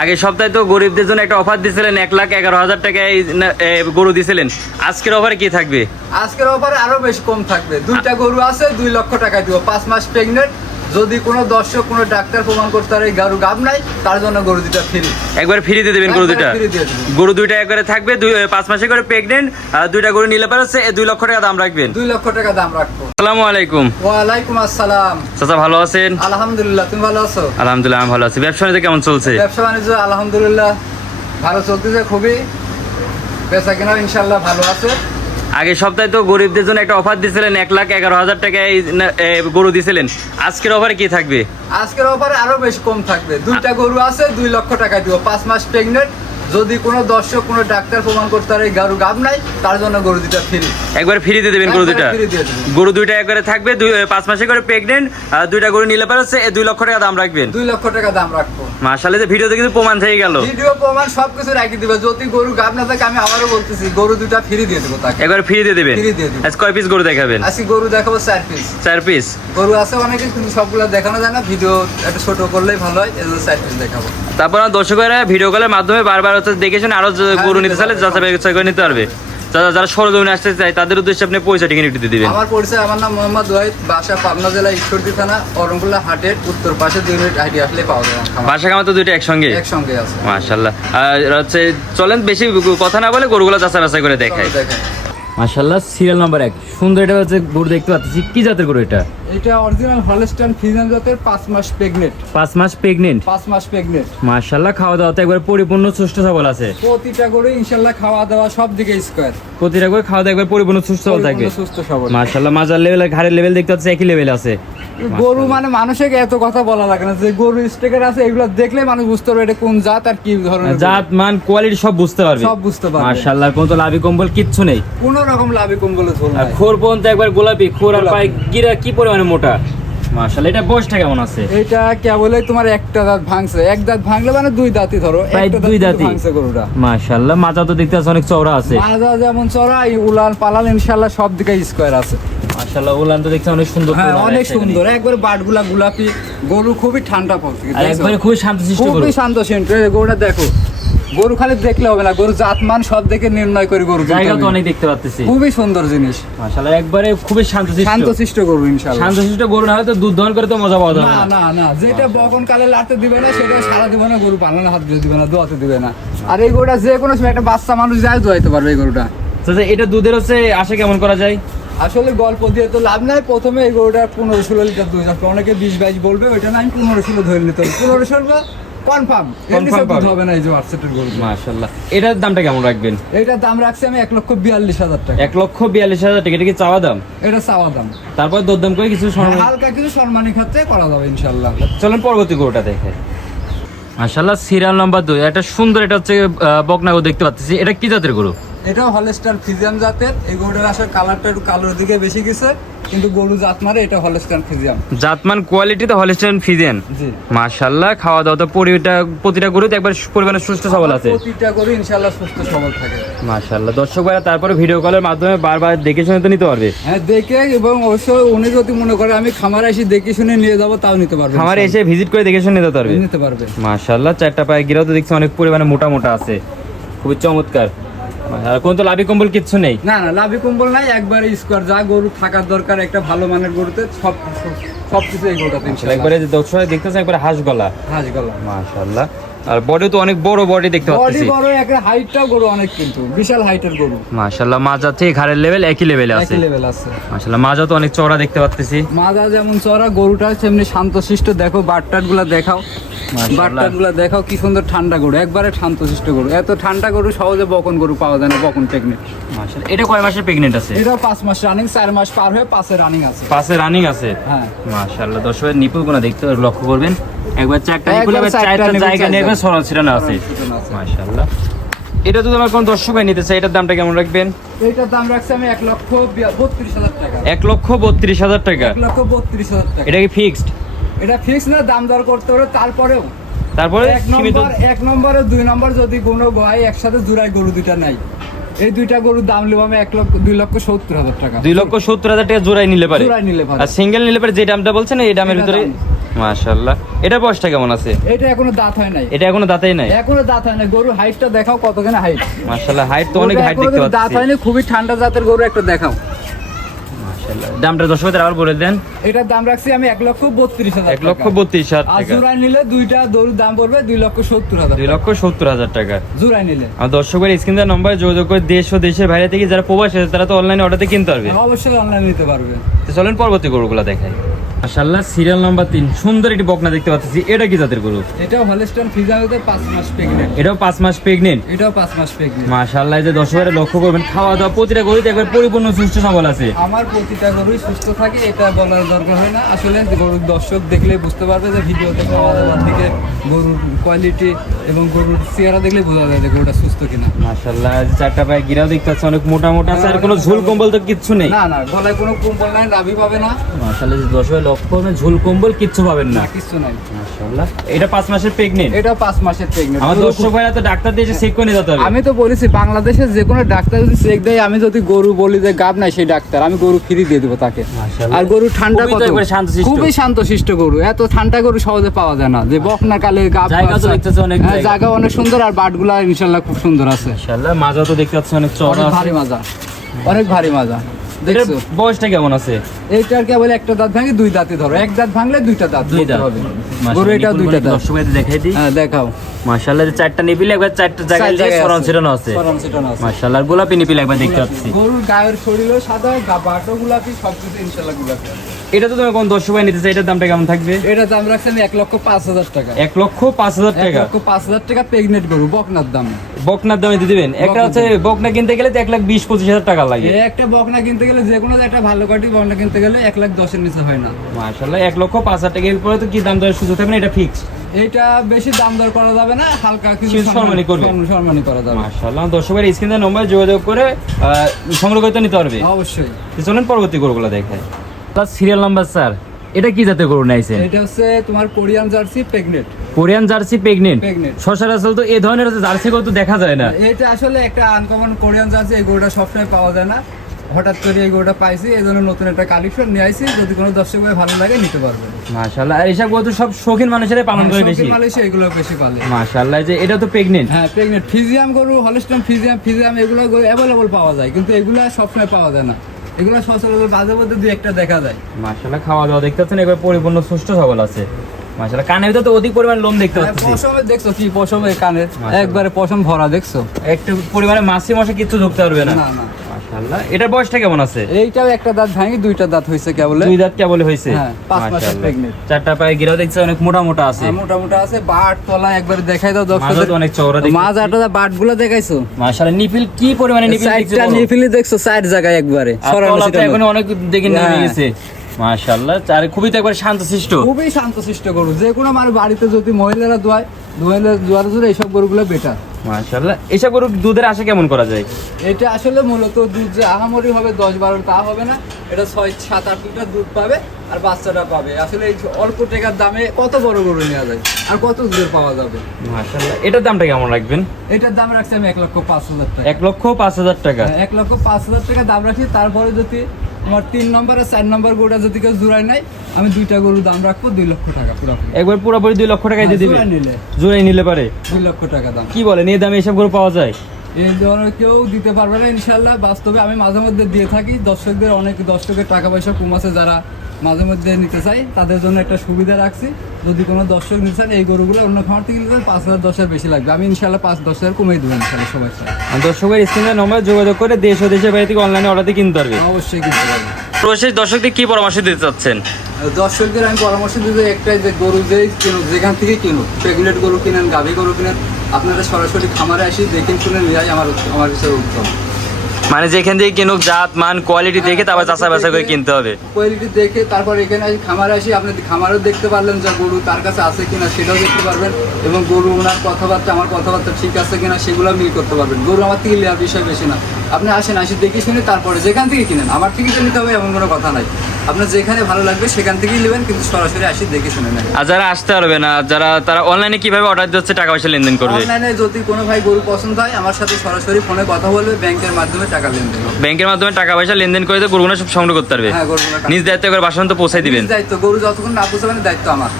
আগের সপ্তাহে তো গরিবদের জন্য একটা অফার দিয়েছিলেন 1,11,000 টাকায় গরু দিয়েছিলেন। আজকের অফারে কি থাকবে? আজকের অফারে আরো বেশি কম থাকবে। দুইটা গরু আছে, 2 লক্ষ টাকা দিব। 5 মাস প্রেগনেন্ট। যদি কোনো দর্শক কোনো ডাক্তার প্রমাণ করতে পারে এই গরু গাব নাই, তার জন্য গরু দুটা ফ্রি। একবার ফ্রি দিয়ে দেবেন গরু দুইটা? গরু দুইটা একবারে থাকবে, 5 মাসে করে প্রেগনেন্ট। আর দুইটা গরু নিলে পারে 2 লক্ষ টাকা দাম রাখবেন। 2 লক্ষ টাকা দাম রাখবো। আসসালামু আলাইকুম। ওয়ালাইকুম আসসালাম। চাচা ভালো আছেন? আলহামদুলিল্লাহ, তুমি ভালো আছো? আলহামদুলিল্লাহ আমি ভালো আছি। ব্যবসা বাণিজ্য কেমন চলছে? ব্যবসা বাণিজ্য আলহামদুলিল্লাহ ভালো চলতেছে, খুবই বেচা কেনা ইনশাআল্লাহ ভালো আছে। আগের সপ্তাহে তো গরিবদের জন্য একটা অফার দিয়েছিলেন 1,11,000 টাকায় গরু দিয়েছিলেন। আজকের অফারে কি থাকবে? আজকের অফারে আরো বেশি কম থাকবে। দুইটা গরু আছে, 2 লক্ষ টাকা দিব। 5 মাস প্রেগনেন্ট। যদি কোনো দর্শক কোনো ডাক্তার প্রমাণ করতে পারে এই গরু গাব নাই, তার জন্য গরু দুটা ফ্রি। একবার ফ্রি দিয়ে দেবেন গরু দুইটা? গরু দুইটা একবারে থাকবে, 5 মাসে করে প্রেগনেন্ট। আর দুইটা গরু নিলে পারে 2 লক্ষ টাকা দাম রাখবেন। 2 লক্ষ টাকা দাম রাখবো। মাশাআল্লাহ, যে ভিডিওতে কিন্তু প্রমাণ থেকে গেল। ভিডিও প্রমাণ সবকিছু রাখি দিবে। যদি গরু গাব না থাকে আমি আবারও বলতেছি গরু দুটা ফ্রি দিয়ে দেবো তাকে। একবার ফ্রি দিয়ে দেবেন? ফ্রি দিয়ে দেবো। আজ কয় পিস গরু দেখাবেন? আজকে গরু দেখাবো 4 পিস। 4 পিস গরু আছে অনেকে, কিন্তু সবগুলো দেখানো যায় না। ভিডিও একটু ছোট করলেই ভালো হয়, এজন্য 4 পিস দেখাবো। তারপর দর্শকেরা ভিডিও কলের মাধ্যমে বারবার হচ্ছে দেখে শুনে আরো গরু নিতে চাইলে যাচাই করে নিতে পারবে। যারা সরজমিনে আসতে চায় তাদের উদ্দেশ্যে আপনি পয়সাটা কিনে একটু দিয়ে দিবেন। আমার পরিচয়, আমার নাম মোহাম্মদ ওয়াহিদ, বাসা পাবনা জেলা ঈশ্বরদী থানা অরঙ্গুলা হাটের উত্তর পাশে 2 মিনিট হাঁটি আসলে পাওয়া যাবে। বাসা কামা তো দুইটা একসঙ্গে আছে। মাশাআল্লাহ। আর হচ্ছে চলেন বেশি কথা না বলে গরুগুলো যাচাই করে দেখাই। মাশাআল্লাহ, সিরিয়াল নাম্বার 1 সুন্দর এটা হচ্ছে গরু দেখতে পাচ্ছি। কি জাতের গরু এটা? এটা অরিজিনাল হলস্টাইন ফ্রিজিয়ান জাতের, 5 মাস প্রেগনেন্ট। 5 মাস প্রেগনেন্ট? 5 মাস প্রেগনেন্ট। মাশাআল্লাহ, খাওয়া দাওয়া তো একবার পরিপূর্ণ সুস্থ সবল আছে। প্রতিটা গরু ইনশাআল্লাহ খাওয়া দাওয়া সব দিকে স্কয়ার। প্রতিটা গরু খাওয়া দাওয়া একবার পরিপূর্ণ সুস্থ সবল থাকবে। সুস্থ সবল। মাশাআল্লাহ, মাজার লেভেল ঘাড়ের লেভেল দেখতে পাচ্ছি একই লেভেল আছে। গরু মানে মানুষকে এত কথা বলা লাগে না, যে গরু স্টিকার আছে এগুলো দেখলে মানুষ বুঝতে পারবে এটা কোন জাত আর কি ধরনের জাত মান কোয়ালিটি সব বুঝতে পারবে। সব বুঝতে পারবে। মাশাআল্লাহ, কোন তো লাভি কম্বল কিচ্ছু নেই। কোন রকম লাভি কম্বলে ঝোল আর নাই। খোর পর্যন্ত একবার গোলাপি খোর, আর পায়ে গিরা কি পরিমাণে মোটা। মাশাআল্লাহ, এটা বয়সটা কেমন আছে? এটা কেবলই তোমার একটা দাঁত ভাঙছে। এক দাঁত ভাঙলে মানে 2 দাঁতই ধরো, একটা 2 দাঁতই ভাঙছে গরুটা। মাশাআল্লাহ, মাজা তো দেখতে অনেক চওড়া আছে। মাজা যেমন চওড়া, উলান পালান ইনশাআল্লাহ সব দিকে স্কয়ার আছে। মাশাআল্লাহ, উলান তো দেখতে অনেক সুন্দর। হ্যাঁ, অনেক সুন্দর। একবার বাটগুলা গোলাপি। গরু খুবই ঠান্ডা প্রকৃতির, আর একবারে খুবই শান্তশিষ্ট গরু। খুবই শান্তশিষ্ট। গরুটা দেখো, গরু খালি দেখলে হবে না, গরু জাতমান সব দেখে নির্ণয় করে গরু। জায়গা তো অনেক দেখতে পাচ্ছি। খুবই সুন্দর জিনিস। মাশাআল্লাহ, একবারে খুবই শান্তশিষ্ট গরু ইনশাআল্লাহ। শান্তশিষ্ট গরু না হলে তো দুধ দহন করে তো মজা পাওয়া যাবে না। না না, যেটা বকন কালে লাড়তে দিবে না সেটা সারা দিবে না, গরু পালনে হাত দিয়ে দিবে না, দোয়াতে দিবে না। আর এই গরুটা যে কোনো সময় একটা বাচ্চা মানুষ যায় দোয়াইতে পারবে এই গরুটা। আচ্ছা, এটা দুধের হচ্ছে আশা কেমন করা যায়? আসলে গল্প দিয়ে তো লাভ নাই। প্রথমে এই গরুটা 15-16 লিটার দুধ আসবে। অনেকে 20-22 বলবে, ওইটা না, আমি 15-16 ধরে নিতে হবে। 15-16 কনফার্ম দুধ হবে না এই যে হোয়াটসঅ্যাপের গরু। মাশাআল্লাহ, এটার দামটা কেমন রাখবেন? এইটার দাম রাখছি আমি 1,42,000 টাকা। 1,42,000 টাকা। এটা কি চাওয়া দাম? এটা চাওয়া দাম। তারপর দরদাম করে কিছু হালকা কিছু সম্মানী ক্ষেত্রে করা যাবে ইনশাআল্লাহ। চলেন পরবর্তী গরুটা দেখে। মাশাআল্লাহ, সিরিয়াল নাম্বার 2 এটা সুন্দর। এটা হচ্ছে বকনা গরু দেখতে পাচ্ছি। এটা কি জাতের গরু? এটাও হলস্টাইন ফ্রিজিয়ান জাতের। এই গরুটার আসলে কালারটা একটু কালোর দিকে বেশি গেছে, কিন্তু গরু জাত মারে এটা হলস্টাইন ফ্রিজিয়ান। জাতমান কোয়ালিটি তো হলস্টাইন ফ্রিজিয়ান। জি মাশাআল্লাহ, খাওয়া দাওয়া তো প্রতিটা গরুতে একবার পরিমাণে সুস্থ সবল আছে। প্রতিটা গরু ইনশাআল্লাহ সুস্থ সবল থাকে। মাশাআল্লাহ, দর্শক ভাইরা তারপরে ভিডিও কলের মাধ্যমে বারবার দেখে শুনে তো নিতে পারবে। হ্যাঁ, দেখে, এবং অবশ্যই উনি যদি মনে করে আমি খামারে এসে দেখে শুনে নিয়ে যাবো, তাও নিতে পারবে। খামারে এসে ভিজিট করে দেখে শুনে নিতে পারবে। মাশাআল্লাহ, 4টা পায়ে গিরাও তো দেখছি অনেক পরিমাণে মোটা মোটা আছে, খুবই চমৎকার। আর কোন তো লাভি কম্বল কিচ্ছু নেই? না না, লাভি কম্বল নাই, একবারে স্কোয়ার। যা গরু থাকার দরকার একটা ভালো মানের গরুতে সবকিছু এই গরুটাতে ইনশাআল্লাহ। একবারে দর্শক দেখতেছেন একবারে হাঁস গলা। মাশাআল্লাহ, আর বডি তো অনেক বড় বডি দেখতে পাচ্ছি। বডি বড়, একটা হাইটটাও গরু অনেক, কিন্তু বিশাল হাইটের গরু। মাশাআল্লাহ, মাজা থেকে ঘাড়ের লেভেল একই লেভেলে আছে। মাশাআল্লাহ, মাজা তো অনেক চওড়া দেখতে পাচ্ছি। মাজা যেমন চওড়া, গরুটা তেমনি শান্তশিষ্ট। দেখো বাটটাট গুলা দেখাও, বাটটাট গুলা দেখাও, কি সুন্দর ঠান্ডা গরু, একবারে শান্তশিষ্ট গরু। এত ঠান্ডা গরু সহজে বকন গরু পাওয়া যায় না, বকন প্রেগনেন্ট। মাশাআল্লাহ, এটা কয় মাসের প্রেগনেন্ট আছে? এটা 5 মাস রানিং, 4 মাস পার হয়ে 5-এ রানিং আছে। 5-এ রানিং আছে? হ্যাঁ। মাশাআল্লাহ, দর্শকের নিপুল গুলো দেখতে লক্ষ্য করবেন। একবার চারটা নিপুল, একবার চারটা জায়গা নিয়ে একবার সরল ছিটানো আছে। মাশাআল্লাহ, এটা যদি আমার কোন দর্শক ভাই নিতে চাই, এটার দামটা কেমন রাখবেন? এটার দাম রাখছি আমি 1,32,000 টাকা। 1,32,000 টাকা? 1,32,000 টাকা। এটা কি ফিক্সড? এটা ফিক্স না, দাম দর করতে হবে। তারপরে এক নম্বরে 2 নম্বর যদি কোনো গায় একসাথে জোড়ায় গরু দুইটা নাই, এই দুইটা গরুর দাম নেব আমি 2,70,000 টাকা। 2,70,000 টাকা জোড়াই নিলে পারে? আর সিঙ্গেল নিলে পারে যে দামটা বলছেন এই দামের ভিতরে মাশাআল্লাহ। এটা বয়সটা কেমন আছে? এটা এখনো দাঁত হয় নাই। এটা এখনো দাঁতেই নাই? এখনো দাঁত হয় নাই। গরুর হাইটটা দেখাও কতখানি হাইট। মাশাআল্লাহ, হাইট তো অনেক হাইট দেখতে পাচ্ছি। দাঁত হয়নি, খুবই ঠান্ডা জাতের গরু একটা দেখাও। মাশাআল্লাহ। দামটা দর্শকদের আবার বলে দেন। এটার দাম রাখছি আমি 1,32,000 টাকা। 1,32,000 আর টাকা। জোড়ায় নিলে দুইটা গরুর দাম পড়বে 2,70,000 টাকা। 2,70,000 টাকা জোড়ায় নিলে। আর দর্শকের স্ক্রিন দেওয়া নম্বরে যোগাযোগ করে দেশ ও দেশের বাইরে থেকে যারা প্রবাসী আছে তারা তো অনলাইনে অর্ডার কিনতে পারবে। অবশ্যই অনলাইনে নিতে পারবে। তো চলেন পরবর্তী গরুগুলো দেখাই। মাশাআল্লাহ, সিরিয়াল নাম্বার 3 সুন্দর একটি বকনা দেখতে পাচ্ছি। এটা কি জাতের গরু? এটাও হলস্টাইন ফ্রিজিয়ানতে 5 মাস প্রেগন্যান্ট। এটাও 5 মাস প্রেগন্যান্ট? এটাও 5 মাস প্রেগন্যান্ট। মাশাআল্লাহ, এই যে দর্শকেরা লক্ষ্য করবেন, খাওয়া দাওয়া প্রতিটা গরুতে একবার পরিপূর্ণ সুস্থ সবল আছে। আমার প্রতিটা গরুই সুস্থ থাকে, এটা বলার দরকার হয় না। আসলে গরুর দর্শক দেখলে বুঝতে পারবে যে ভিডিওতে খাওয়া দাওয়া থেকে গরুর কোয়ালিটি এবং গরুর চেহারা দেখলে বোঝা যায় যে গরুটা সুস্থ কিনা। মাশাআল্লাহ, চারটা পায়ে গিরাও দেখতে পাচ্ছি অনেক মোটা মোটা আছে, আর কোনো ঝুল কম্বল তো কিচ্ছু নেই। না না, গলায় কোনো কম্বল নাই, নাভি পাবে না। মাশাআল্লাহ, যে দর্শকের লক্ষ্য করবেন ঝুল কম্বল কিচ্ছু পাবেন না। কিছু নাই। মাশাআল্লাহ, এটা 5 মাসের প্রেগন্যান্ট? এটা 5 মাসের প্রেগন্যান্ট। আমার দর্শক ভাইরা তো ডাক্তার দিয়ে চেক করে নিতে হবে। আমি তো বলেছি বাংলাদেশের যে কোনো ডাক্তার যদি চেক দেয়, আমি যদি গরু বলি যে গাব নাই সেই ডাক্তার, আমি গরু ফ্রি দিয়ে দেবো তাকে। আর গরু ঠান্ডা কত, খুবই শান্তশিষ্ট গরু। এত ঠান্ডা গরু সহজে পাওয়া যায় না। যে বকনা কালে গাব জায়গা অনেক সুন্দর, আর বাটগুলা ইনশাআল্লাহ খুব সুন্দর আছে। মাশাআল্লাহ, মাজা তো দেখতে পাচ্ছি অনেক চওড়া আছে, ভারী মাজা, অনেক ভারী মাজা। এটার বয়সটা কেমন আছে? এইটার কেবল একটা দাঁত ভাঙে, দুই দাঁতই ধরো। এক দাঁত ভাঙলে দুইটা দাঁত হবে। গরু এটা দুইটা দাঁত। দর্শক ভাইদের দেখাই দিই। হ্যাঁ দেখাও। মাশাআল্লাহ, যে চারটা নিপিল একবার চারটা জায়গায় সরন ছিটানো আছে। মাশাআল্লাহ, আর গোলাপি নিপিল একবার দেখতে পাচ্ছি। গরুর গায়ের শরীরও সাদা, বাটো গোলাপি, সবকিছু ইনশাআল্লাহ গোলাপি। এটা তো তুমি কোন দর্শক ভাই নিতে চাই, এটার দামটা কেমন থাকবে? এটা দাম রাখছি আমি 1,05,000 টাকা। 1,05,000 টাকা? 1,05,000 টাকা প্রেগনেন্ট গরু, বকনার দাম। বকনার দামে দিয়ে দিবেন? একটা হচ্ছে বকনা কিনতে গেলে তো 1,20,000-25,000 টাকা লাগে। একটা বকনা কিনতে গেলে, যে কোনো একটা ভালো কোয়ালিটির বকনা কিনতে গেলে 1,10,000 এর নিচে হয় না। মাশাআল্লাহ, 1,05,000 টাকা। এরপরে তো কি দাম দরের সুযোগ থাকবে না? এটা ফিক্সড? এটা বেশি দাম দর করা যাবে না, হালকা কিছু সম্মানী করবে, সম্মানী করা যাবে। মাশাআল্লাহ, দর্শকের স্ক্রিনে নম্বরে যোগাযোগ করে সংগ্রহ করতে নিতে পারবে। অবশ্যই। চলেন পরবর্তী গরুগুলো দেখাই। তার সিরিয়াল নাম্বার স্যার, এটা কি জাতের গরু নাইছে? এটা হচ্ছে তোমার Korean jersey pregnant. Korean jersey pregnant? সচরাচর তো এই ধরনের জার্সি গরু তো দেখা যায় না। এটা আসলে একটা আনকমন কোরিয়ান জার্সি। এই গরুটা সবসময় পাওয়া যায় না, হঠাৎ করে এই গরুটা পাইছি, এই জন্য নতুন একটা কালেকশন নিয়ে আইছি। যদি কোনো দর্শক ভাই ভালো লাগে নিতে পারবে। মাশাআল্লাহ, আর এইসব গরু তো সব শৌখিন মানুষেরাই পালন করে বেশি। শৌখিন মানুষ এগুলো বেশি পালে। মাশাআল্লাহ, যে এটা তো প্রেগনেন্ট? হ্যাঁ প্রেগনেন্ট। ফিজিয়াম গরু, হলস্টাইন ফিজিয়াম এগুলো অ্যাভেলেবল পাওয়া যায়, কিন্তু এগুলো সবসময় পাওয়া যায় না। এগুলো সচরাচর মাঝে মধ্যে দুই একটা দেখা যায়। মাশাআল্লাহ, খাওয়া দাওয়া দেখতে পাচ্ছেন একবার পরিপূর্ণ সুস্থ সবল আছে। মাশাআল্লাহ, কানের ভিতরে তো অধিক পরিমাণ লোম দেখতে পাচ্ছি। পশমে দেখছো কি, পশমে কানের একবারে পশম ভরা দেখছো। একটু পরিমাণে মাছি মশা কিছু ঢুকতে পারবে না। না না। মাশাআল্লাহ, এটার বয়সটা কেমন আছে? এইটাও একটা দাঁত ভাঙি, দুইটা দাঁত হইছে কেবল। দুই দাঁত কেবল হইছে? হ্যাঁ, 5 মাসের প্রেগন্যান্ট। চারটা পায়ে গিরাও দেখছে অনেক মোটা মোটা আছে। মোটা মোটা আছে, বাট তলা একবার দেখাই দাও দর্শকদের। মাঝে তো অনেক চওড়া দেখছো। মাঝাটা বাটগুলো দেখাইছো? মাশাআল্লাহ, নিপিল কি পরিমাণে নিপিল দেখছো? চারটা নিপিলই দেখছো, চার জায়গায় একবারে সরানো ছিটানো। এখন অনেক দেখে নেমে গেছে। মাশাআল্লাহ, চার খুবই তো একবার শান্তশিষ্ট। খুবই শান্তশিষ্ট গরু। যে কোনো আমার বাড়িতে যদি মহিলারা দুয়ারে জন্য এইসব গরুগুলো বেটার। মাশাআল্লাহ, এইসব গরু দুধের আশা কেমন করা যায়? এটা আসলে মূলত দুধ যে আহামরি হবে 10-12 তা হবে না। এটা 6-7-8 লিটার দুধ পাবে, আর বাচ্চাটা পাবে। আসলে এই অল্প টাকার দামে কত বড় গরু নেওয়া যায়, আর কত দুধের পাওয়া যাবে। মাশাআল্লাহ, এটার দামটা কেমন রাখবেন? এটার দাম রাখছি আমি 1,05,000 টাকা। 1,05,000 টাকা? 1,05,000 টাকা দাম রাখছি। তারপরে যদি আমার 3 নম্বর আর 4 নম্বর গরুটা যদি কেউ জোড়ায় নাই, আমি দুইটা গরুর দাম রাখবো 2 লক্ষ টাকা পুরোপুরি। একবার পুরোপুরি 2 লক্ষ টাকায় দিয়ে দিবেন? জোড়াই নিলে পারে 2 লক্ষ টাকা দাম। কি বলেন, এই দামে এসব গরু পাওয়া যায়? এই ধরনের কেউ দিতে পারবে না ইনশাল্লাহ। বাস্তবে আমি মাঝে মধ্যে দিয়ে থাকি দর্শকদের। অনেক দর্শকের টাকা পয়সা কম আছে, যারা মাঝে মধ্যে নিতে চাই, তাদের জন্য একটা সুবিধা রাখছি। যদি কোনো দর্শক নিতে চান এই গরুগুলো অন্য খামার থেকে নিতে চান, 5,000-10,000 বেশি লাগবে। আমি ইনশাল্লাহ 5-10,000 কমিয়ে দেবো ইনশাল্লাহ সবাই চাই। দর্শকের স্ক্রিনে নম্বরে যোগাযোগ করে দেশ ও দেশের বাইরে থেকে অনলাইনে অর্ডার দিয়ে কিনতে পারবে। অবশ্যই কিনতে পারবে। প্রশেষ দর্শকদের কি পরামর্শ দিতে চাচ্ছেন? দর্শকদের আমি পরামর্শ দিতে একটাই, যে গরু যেখান থেকে কিনুক, প্রেগনেন্ট গরু কিনেন, গাভী গরু কিনেন, আপনারা সরাসরি খামারে আসি দেখে শুনে নেওয়াই আমার হিসেবে উত্তম। মানে যেখান থেকে কিনুক, জাত মান কোয়ালিটি দেখে তারপর যাচাই বাছাই করে কিনতে হবে। কোয়ালিটি দেখে তারপর এখানে খামারে আসি, আপনি খামারেও দেখতে পারলেন যে গরু তার কাছে আছে কিনা সেটাও দেখতে পারবেন, এবং গরু ওনার কথাবার্তা আমার কথাবার্তা ঠিক আছে কিনা সেগুলো মিল করতে পারবেন। গরু আমার থেকে নেওয়ার বিষয় বেশি না। আপনি আসেন, আসি দেখে শুনে তারপরে যেখান থেকে কিনেন, আমার থেকে তো নিতে হবে এমন কোনো কথা নাই। আপনার যেখানে ভালো লাগবে সেখান থেকেই নেবেন, কিন্তু সরাসরি আসি দেখে শুনে নেন। আর যারা আসতে পারবে না, তারা অনলাইনে কিভাবে অর্ডার দিচ্ছে, টাকা পয়সা লেনদেন করবে? অনলাইনে যদি কোনো ভাই গরু পছন্দ হয়, আমার সাথে সরাসরি ফোনে কথা বলবে, ব্যাংকের মাধ্যমে টাকা লেনদেন হবে। ব্যাংকের মাধ্যমে টাকা পয়সা লেনদেন করে তো গরুগুলো সব সংগ্রহ করতে পারবে? হ্যাঁ, গরুগুলো নিজ দায়িত্ব করে বাসন তো পৌঁছাই দিবেন? দায়িত্ব, গরু যতক্ষণ না পৌঁছাবেন দায়িত্ব আমার।